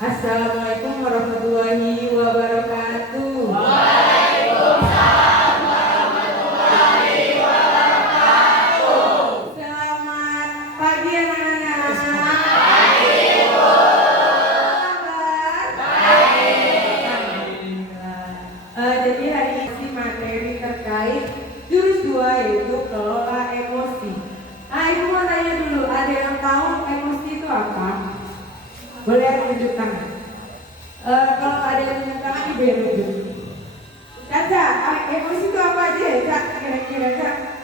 Assalamualaikum warahmatullahi wabarakatuh. Waalaikumsalam warahmatullahi wabarakatuh. Selamat pagi anak-anak. Pagi, Ibu. Kabar? Baik. Jadi hari ini materi terkait jurus 2 yaitu kelola emosi. Nah, Ibu mau tanya dulu, ada yang tahu emosi itu apa? Boleh tunjuk tangan. Kalau ada yang tunjuk tangan, Ibu yang tunjuk. Caca, emosi itu apa aja ya, Cak? Kira-kira, Cak?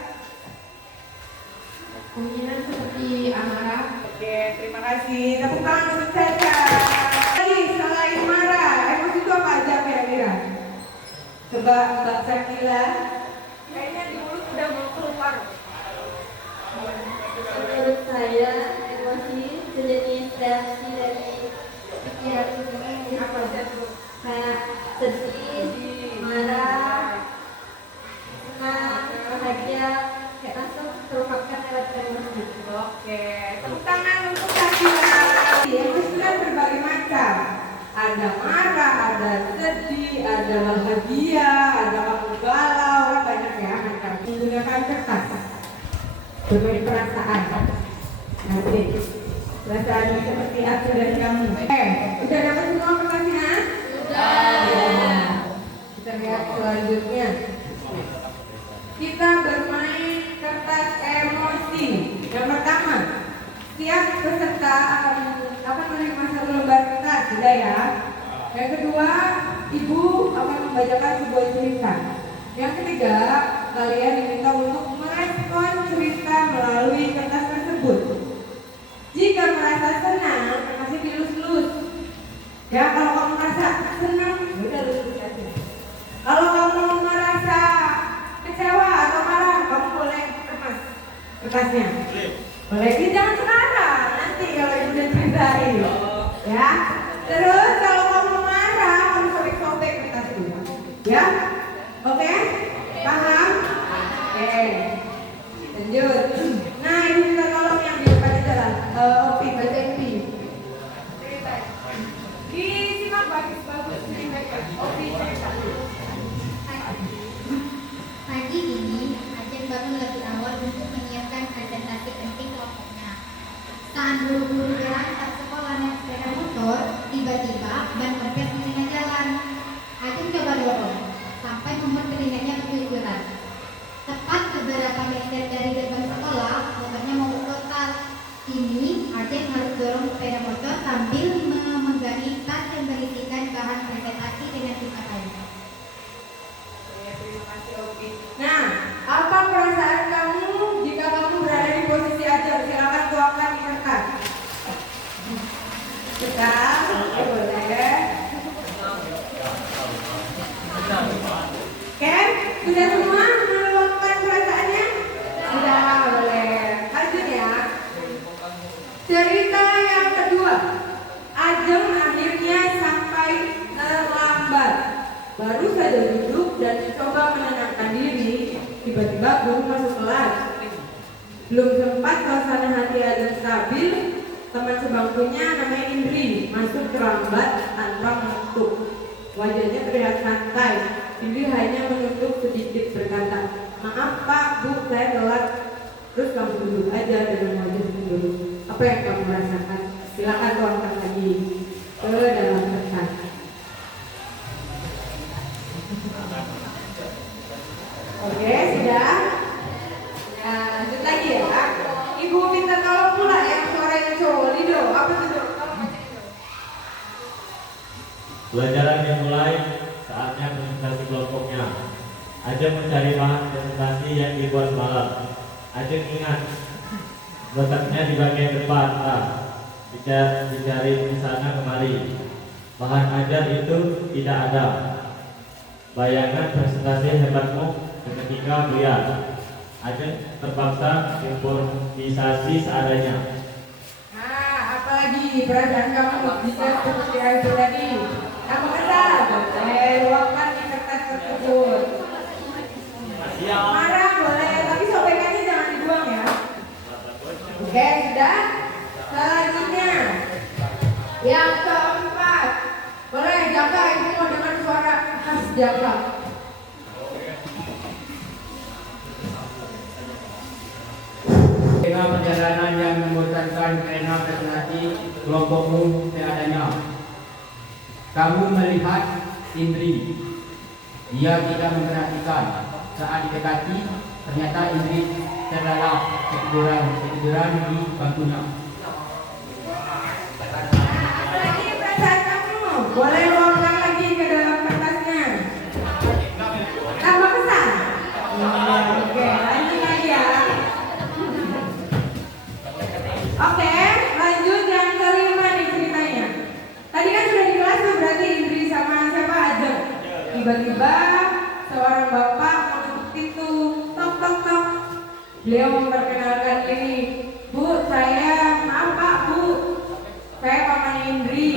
Kemungkinan seperti amarah. Oke, terima kasih. Tepuk tangan untuk Caca. Lagi, selain marah, emosi itu apa aja kira-kira? Coba Mbak Sakila. Kayaknya di mulut udah mau keluar. Menurut saya, emosi sejenis reaksi dari pikiran ini Apa aja tuh? kayak sedih, marah, senang, bahagia, kayak langsung terungkapkan lewat emosi. Oke, tepuk tangan untuk Sakila. Emosi kan berbagai macam. Ada marah, ada sedih, ada bahagia, ada kamu galau, kan banyak ya macam. Menggunakan kertas. Berbagai perasaan. Nanti perasaannya seperti apa dari kamu? Udah dapat semua kertasnya? Sudah. Kita lihat selanjutnya. Kita bermain kertas emosi. Yang pertama, setiap peserta akan menerima satu lembar kertas, sudah ya. Yang kedua, Ibu akan membacakan sebuah cerita. Yang ketiga, kalian diminta untuk merespon cerita melalui kertas tersebut. Jika merasa senang, masih dilus-lus. Ya, kalau kamu merasa senang, udah lus-lus aja. Kalau kamu merasa kecewa atau marah, kamu boleh kemas kertasnya. Boleh, ini jangan sekarang, nanti kalau ibu udah ceritain. Ya, terus kalau kamu marah, kamu sobek-sobek kertas itu. Ya, oke? Paham? Oke. Lanjut. Nah, ini kita tolong yang di depan aja lah. Opi, baca Opi. Disimak bagus-bagus ceritanya. Opi cerita. Pagi ini, Aceh bangun lebih awal untuk menyiapkan presentasi penting kelompoknya. Saat buru-buru berangkat sekolah naik sepeda motor, tiba-tiba ban kempes di tengah jalan. Aceh coba dorong, sampai membuat telinganya kejujuran. Tepat beberapa meter dari gerbang sekolah, motornya mogok total. Kini, Aceh harus dorong sepeda motor sambil memegangi tas yang berisikan bahan presentasi dengan 5 kali. Terima kasih Opi. Nah, apa perasaan kamu jika kamu berada di posisi Ajeng? Silakan tuangkan di kertas. Sedang, boleh. Ken, sudah semua meluangkan perasaannya? Sudah, boleh. Lanjut ya. Cerita yang kedua. Ajeng akhirnya sampai terlambat. Baru saja duduk dan mencoba menenangkan diri, tiba-tiba guru masuk kelas. Belum sempat suasana hati Ajeng stabil, teman sebangkunya namanya Indri masuk terlambat tanpa mengetuk. Wajahnya terlihat santai. Indri hanya menunduk sedikit berkata, "Maaf Pak, Bu, saya telat." Terus kamu duduk aja dengan wajah cemburu. Apa yang kamu rasakan? Silakan tuangkan lagi ke dalam kertas. Oke, sudah. Nah, lanjut lagi ya. Ibu minta tolong pula yang suaranya cowok. Lido, apa tuh Dok? Tolong bacain Dok. Pelajaran dimulai, saatnya presentasi kelompoknya. Ajeng mencari bahan presentasi yang dibuat malam. Ajeng ingat, letaknya di bagian depan. Dicari di sana kemari. Bahan ajar itu tidak ada. Bayangkan presentasi hebatmu ketika beliau. Ajeng terpaksa improvisasi seadanya. Nah, apalagi perasaan kamu bisa seperti itu tadi? Kamu kesal? Luapkan di kertas tersebut. Marah boleh, tapi sobekannya jangan dibuang ya. Oke, sudah. Selanjutnya, yang keempat. Jaga, ibu mau dengar suara khas Jaga. Tengah perjalanan yang membosankan karena prestasi kelompokmu seadanya. Kamu melihat Indri. Dia tidak memperhatikan. Saat didekati, ternyata Indri terlelap ketiduran di bangkunya. Apa lagi perasaan kamu? Boleh luangkan lagi ke dalam kertasnya. Tambah pesan. Oke, lanjut lagi ya. Oke, lanjut yang kelima nih ceritanya. Tadi kan sudah dikelas tuh berarti Indri sama siapa aja. Tiba-tiba seorang bapak mengetuk pintu, tok tok tok. Beliau memperkenalkan diri, Bu, saya maaf Pak, Bu, saya paman Indri.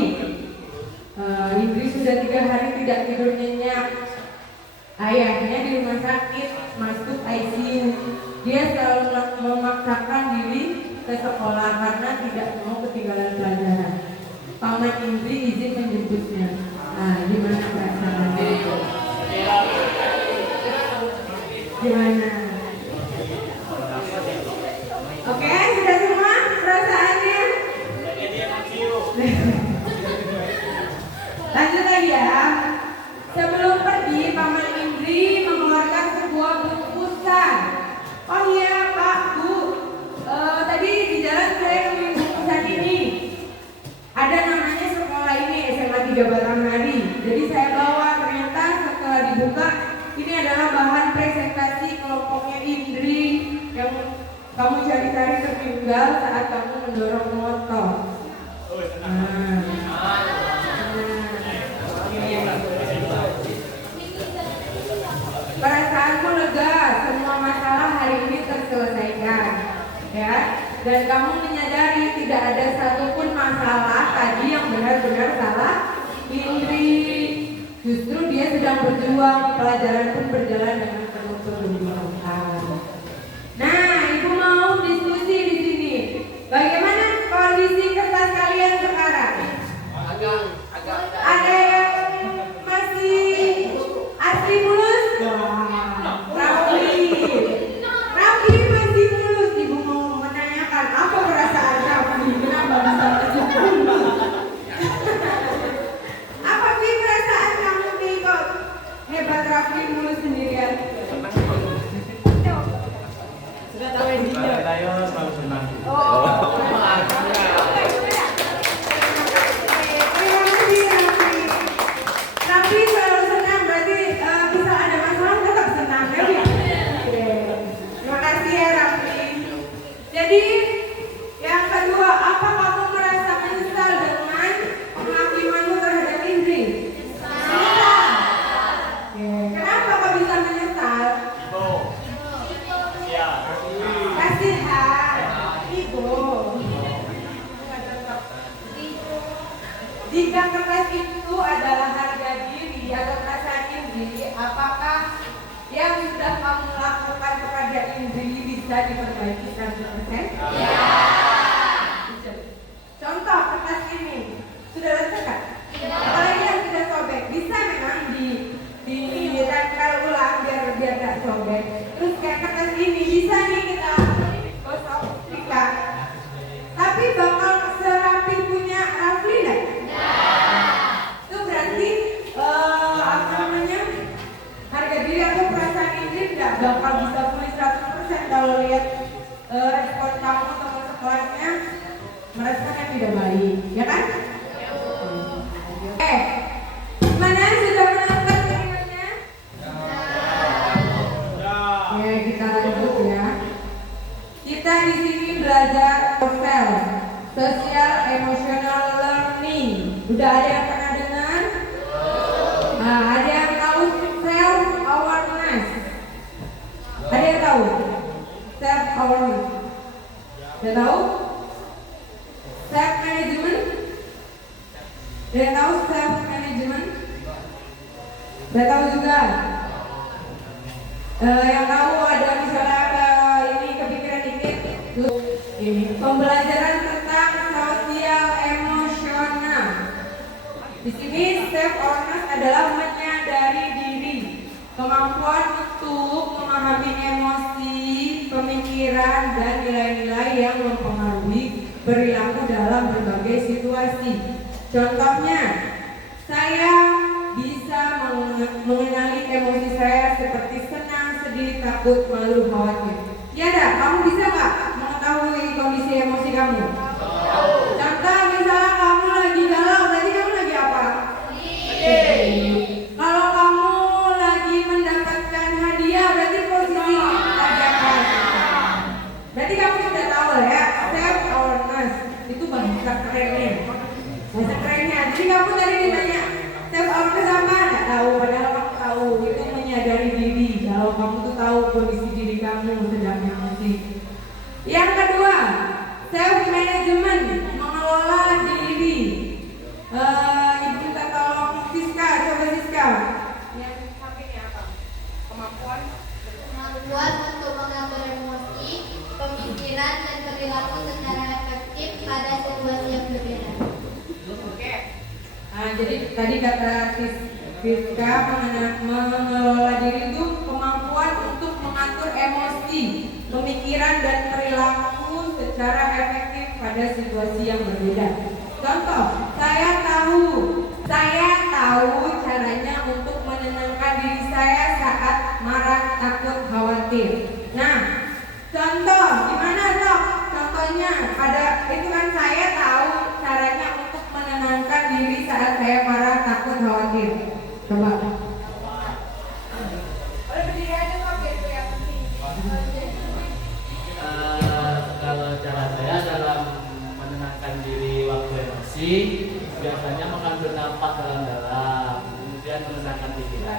Indri sudah 3 hari tidak tidur nyenyak. Ayahnya di rumah sakit, masuk ICU. Dia selalu memaksakan diri ke sekolah karena tidak mau ketinggalan pelajaran. Paman Indri izin menjemputnya. Nah, gimana perasaannya? Gimana? Oke, sudah semua perasaannya? Lanjut lagi ya. Sebelum pergi, Paman Indri mengeluarkan sebuah bungkusan. Oh iya Pak, Bu, tadi di jalan saya nemuin bungkusan ini. Ada namanya sekolah ini, SMA 3 Batanghari. Jadi saya bawa, ternyata setelah dibuka, ini adalah bahan presentasi kelompoknya Indri yang kamu cari-cari tertinggal saat kamu mendorong motor. Perasaanmu lega, semua masalah hari ini terselesaikan, ya. Dan kamu menyadari tidak ada satupun masalah tadi yang benar-benar salah Indri. Justru dia sedang berjuang, pelajaran pun berjalan dengan penuh keberuntungan. Nah, ibu mau diskusi di sini. Bagaimana kondisi kertas kalian sekarang? Ada yang masih asli mulus? Rafi masih mulus. Ibu mau menanyakan apa perasaan Rafi? Kenapa bisa masih mulus? Apa sih perasaan kamu nih kok hebat Rafi mulus sendirian? Sudah tahu yang Tayo selalu senang. Rafi selalu senang, berarti bisa ada masalah tetap senang ya Bu? Terima kasih ya Rafi. Jadi yang kedua, apa kamu merasa menyesal dengan penghakimanmu terhadap Indri? Menyesal. Kenapa kau bisa menyesal? Kasihan. Ibu. Jika kertas itu adalah harga diri atau perasaan Indri, apakah yang sudah kamu lakukan kepada Indri bisa diperbaiki 100%? Ya. Contoh kertas ini sudah lecek kan? Apalagi yang sudah sobek, bisa memang ditempel ulang biar nggak sobek. Terus kayak kertas ini bisa nih kita gosok setrika. Tapi bakal serapi punya Rafli nggak? Itu berarti apa namanya, harga diri atau perasaan Indri nggak bakal bisa pulih 100% kalau lihat respon kamu teman sekolahnya merasakan tidak baik, ya kan? Mana sudah menangkap jawabannya? Ya, kita lanjut ya. Kita di sini belajar social emotional learning. Udah ada yang pernah dengar? Nah, ada yang tahu self awareness? Ada yang tahu? Self awareness? Ada tahu? Self management? Ada yang tahu self management? Ada tahu juga? Yang tahu ada misalnya ini kepikiran dikit ini pembelajaran tentang sosial emosional. Di sini self awareness adalah menyadari diri, kemampuan untuk memahami emosi, pemikiran, dan nilai-nilai yang mempengaruhi perilaku dalam berbagai situasi. Contohnya, saya bisa mengenali emosi saya seperti senang, sedih, takut, malu, khawatir. Ya dah, kamu bisa nggak mengetahui kondisi emosi kamu? Contoh, misalnya kamu lagi galau, berarti kamu lagi apa? Kalau kamu lagi mendapatkan hadiah, berarti posisi lagi apa? Berarti kamu sudah tahu ya, self awareness itu bahasa kerennya. Bahasa kerennya. Jadi kamu tadi ditanya self awareness apa? Nggak tahu, padahal kamu tahu itu menyadari diri. Kalau kamu tuh tahu kondisi diri kamu sedang emosi. Yang kedua, self management, mengelola diri. Ibu minta tolong Siska, coba Siska. Yang sampingnya apa? Kemampuan untuk mengatur emosi, pemikiran, dan perilaku secara efektif pada situasi yang berbeda. Oke. Nah, jadi tadi kata Siska mengelola diri itu kemampuan untuk mengatur emosi, pemikiran, dan perilaku secara efektif pada situasi yang berbeda. Contoh, saya tahu caranya untuk menenangkan diri saya saat marah, takut, khawatir. Nah, contoh, gimana Tok? Contohnya, itu kan saya tahu caranya untuk menenangkan diri saat saya marah, takut, khawatir. Coba. Boleh berdiri aja Tok, itu yang penting. Kalau cara saya dalam menenangkan diri waktu emosi, biasanya mengambil napas dalam-dalam, kemudian menenangkan pikiran.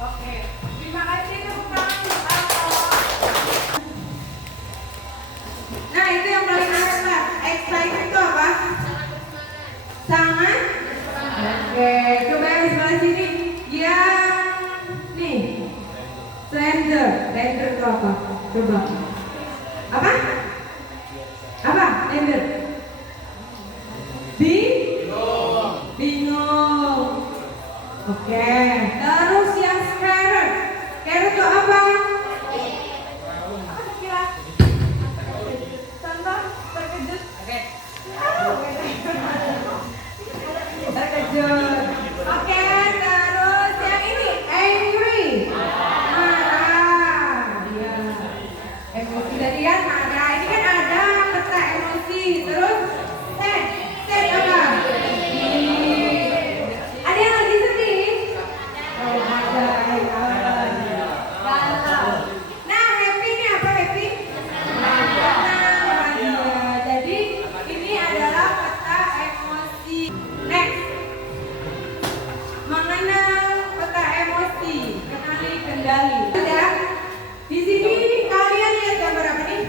Oke, terima kasih tepuk tangan. Nah, itu yang paling apa? Excited itu apa? Sangat? Oke, coba yang di sebelah sini. Yang nih, slender. Slender itu apa? Coba. Apa? Apa? Slender. Bingung. Oke. Terus yang scared. Scared itu apa? Apa kira? Contoh terkejut. Terkejut. Oke. Terus yang ini angry. Marah. Iya. Emosi tadi kan marah. Ini kan ada peta emosi. Terus sad. Sad apa? Ada yang lagi sedih? Oh, ada. Galau. Nah, happy ini apa happy? Bahagia. Jadi ini adalah peta emosi. Next, mengenal peta emosi, kenali kendali. Ada di sini kalian lihat gambar apa nih?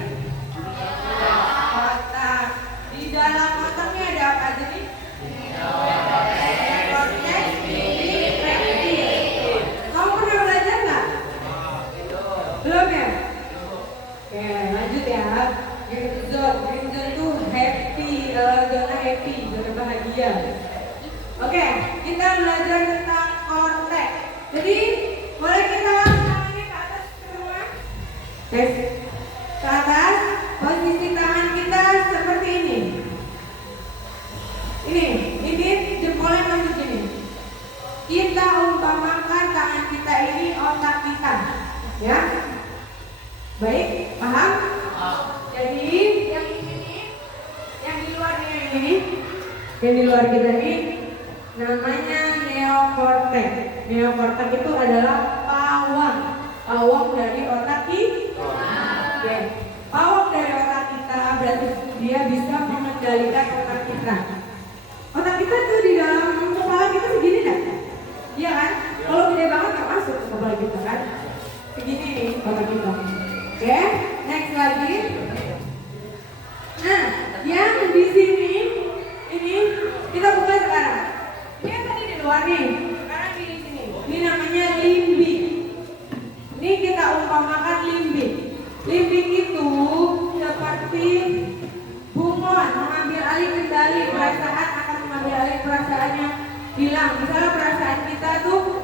Kotak. Di dalam kotaknya ada apa aja nih? Kamu pernah belajar nggak? Belum ya? Oke, lanjut ya. Green zone tuh happy, zona happy, zona bahagia. Oke, kita belajar tentang kortek. Jadi, boleh kita tangannya ke atas semua? Tes. Ke atas, posisi tangan kita seperti ini. Ini jempolnya masuk gini. Kita umpamakan tangan kita ini otak kita, ya. Baik, paham? Jadi yang ini, yang di luarnya ini, yang di luar kita ini namanya neokortex. Neokortex itu adalah pawang dari otak kita. Oke. Pawang dari otak kita berarti dia bisa mengendalikan otak kita. Otak kita tuh di dalam kepala kita segini kan? Iya kan? Kalau gede banget nggak masuk ke kepala kita kan? Segini nih otak kita. Oke, next lagi. Nah, yang di sini ini kita buka sekarang. Ini yang tadi di luar nih. Sekarang di sini. Ini namanya limbik. Ini kita umpamakan limbik. Limbik itu seperti bunglon mengambil alih kendali perasaan, akan mengambil alih perasaannya bilang, misalnya perasaan kita tuh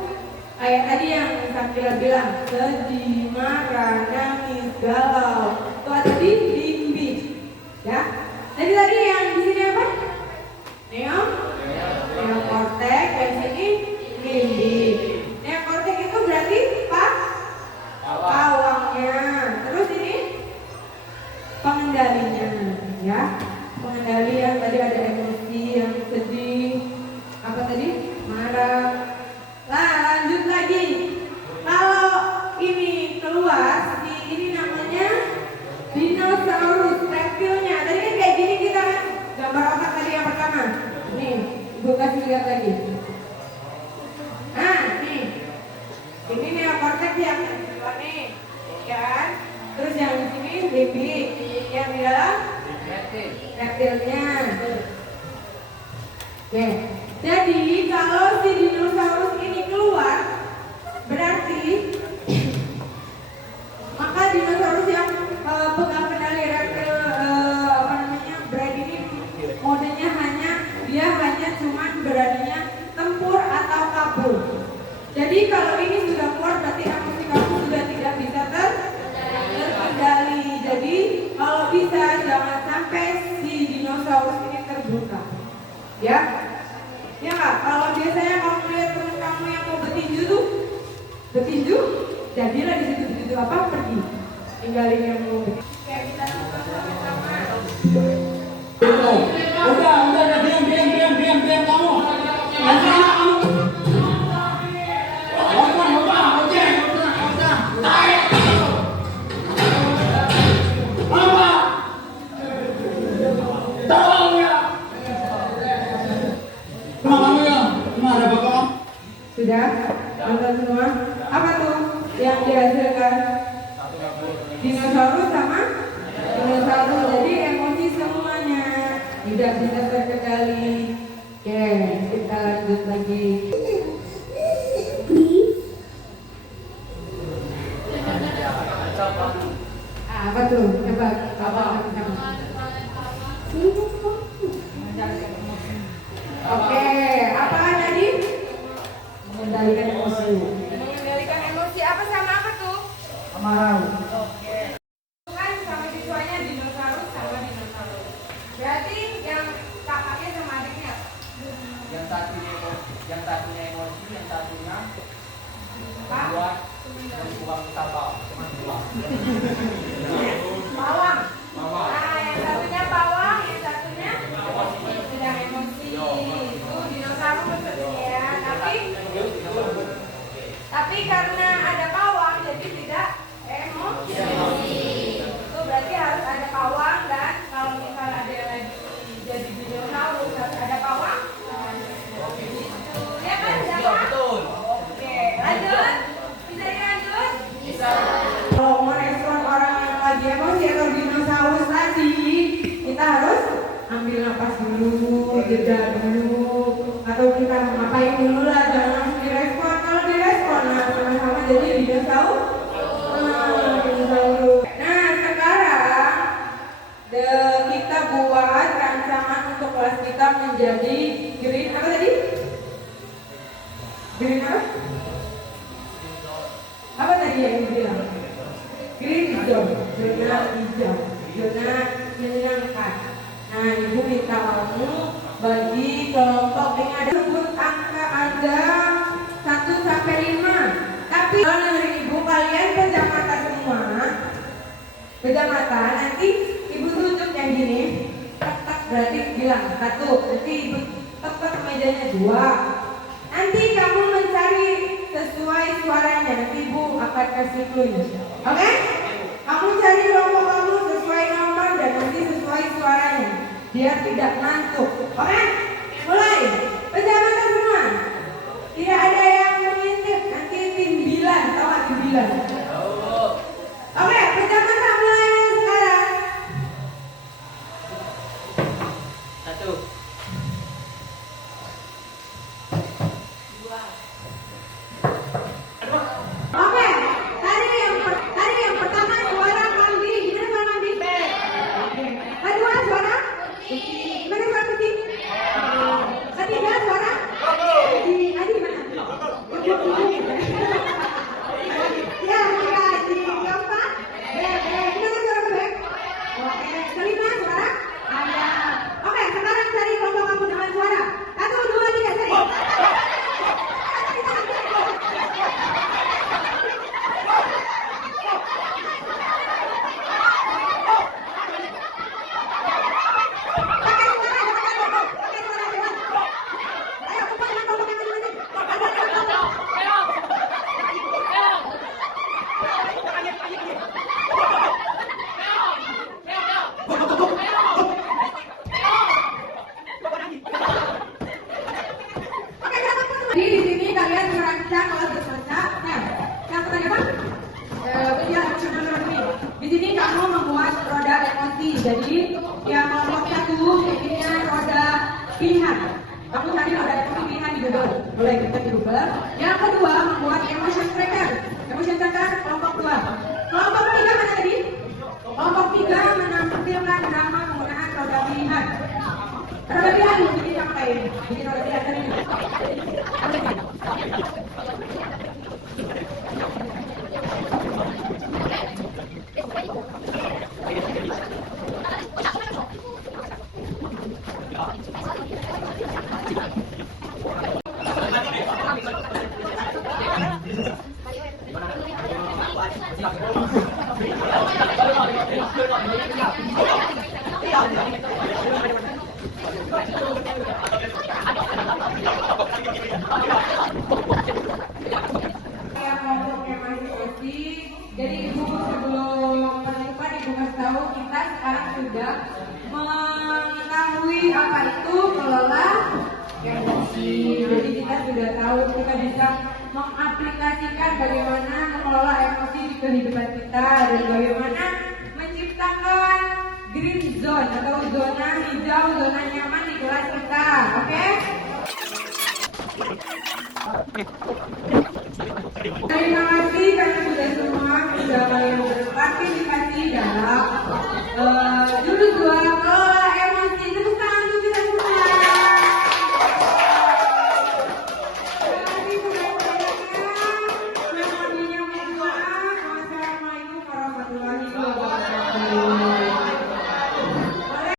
kayak tadi yang Sakila bilang, sedih, marah, nangis, galau, itu tadi limbic, ya. Jadi tadi yang di sini apa? Neokortek, yang sini limbic. Neokortek itu berarti pawangnya. Terus ini pengendalinya, ya. Pengendali yang tadi ada emosi, yang sedih, apa tadi? Marah. Nah, lanjut lagi. Kalau ini keluar, ini namanya dinosaurus reptilnya. Tadi kan kayak gini kita kan gambar otak tadi yang pertama. Nih, Ibu kasih lihat lagi. Nah, nih. Ini neokortex yang kedua nih, ya kan? Terus yang di sini limbic, yang di dalam reptilnya. Oke. Jadi kalau si dinosaurus ini keluar, berarti maka dinosaurus yang pegang kendali reptil berat ini modenya dia hanya cuman beraninya tempur atau kabur. Jadi kalau ini sudah keluar berarti emosi kamu sudah tidak bisa terkendali. Jadi kalau bisa jangan sampai si dinosaurus ini terbuka. Ya. Ya nggak? Kalau biasanya kamu lihat teman kamu yang mau betinju, jadilah di situ begitu apa pergi, tinggalin yang mau betinju. Kayak kita nonton sama-sama. Udah, diam kamu. Sudah? Nonton semua? Apa tuh yang dihasilkan? Dinosaurus sama dinosaurus. Jadi emosi semuanya tidak bisa terkendali. Oke, kita lanjut lagi. Apa tuh? Coba. Oke, apa tadi? Mengendalikan emosi. Mengendalikan emosi apa sama apa tuh? Amarau. Oke. Kan sama siswanya dinosaurus sama dinosaurus. Berarti yang kakaknya sama adiknya apa? Yang satunya emosi, yang satunya buat buang kapal, cuma dua. Bawang. Nah, yang satunya bawang, yang satunya sedang emosi. Itu dinosaurus ya. Tapi karena ada pawang jadi tidak emosi. Itu berarti harus ada pawang, dan kalau misalnya ada yang lagi jadi dinosaurus harus ada pawang. Gitu. Ya kan? Iya, betul. Oke, lanjut. Bisa dilanjut? Bisa. Kalau mau respon orang yang lagi emosi atau dinosaurus tadi, kita harus ambil napas dulu, jeda dulu, atau kita ngapain dulu lah, jangan langsung direspon. Kalau direspon, nah sama-sama jadi dinosaurus. Nah sekarang kita buat rancangan untuk kelas kita menjadi green apa tadi? Green apa? Apa tadi yang dibilang? Green zone, zona hijau, zona menyenangkan. Nah, Ibu minta kamu bagi kelompok yang ada sebut angka Anda 1 sampai 5. Tapi kalau dengerin Ibu, kalian pejam mata semua. Pejam mata, nanti Ibu tunjuk yang gini. Tak berarti bilang 1. Nanti Ibu tepat mejanya 2. Nanti kamu mencari sesuai suaranya. Nanti Ibu akan kasih clue-nya. Oke? Kamu cari kelompok kamu sesuai nomor dan nanti sesuai suaranya, biar tidak ngantuk. Oke? Mulai. Pejam mata semua. Tidak ada yang mengintip. Nanti tim bilan, tahu nggak tim bilan? Oke, pejam mata mulai sekarang. 1. 2. Oke, tadi yang pertama suara Mandi, gimana suara Mandi? Kedua suara? Gimana suara Peti? Ketiga? Jadi di sini kalian merancang kelas berbaca. Nah, yang pertama apa? Media emosional learning. Di sini kamu membuat roda emosi. Jadi yang kelompok satu bikinnya roda pilihan. Kamu cari roda emosi pilihan di Google. Boleh kita di Google. Yang kedua membuat emotion tracker. Emotion tracker kelompok 2. Kelompok 3 mana tadi? Kelompok 3 menampilkan drama menggunakan roda pilihan. Roda pilihan bikin apa ini? Bikin roda pilihan tadi. Jadi ibu sebelum penutupan ibu kasih tahu kita sekarang sudah mengetahui apa itu kelola emosi. Jadi kita sudah tahu, kita bisa mengaplikasikan bagaimana mengelola emosi di kehidupan kita dan bagaimana menciptakan green zone atau zona hijau, zona nyaman di kelas kita. Oke? Terima kasih.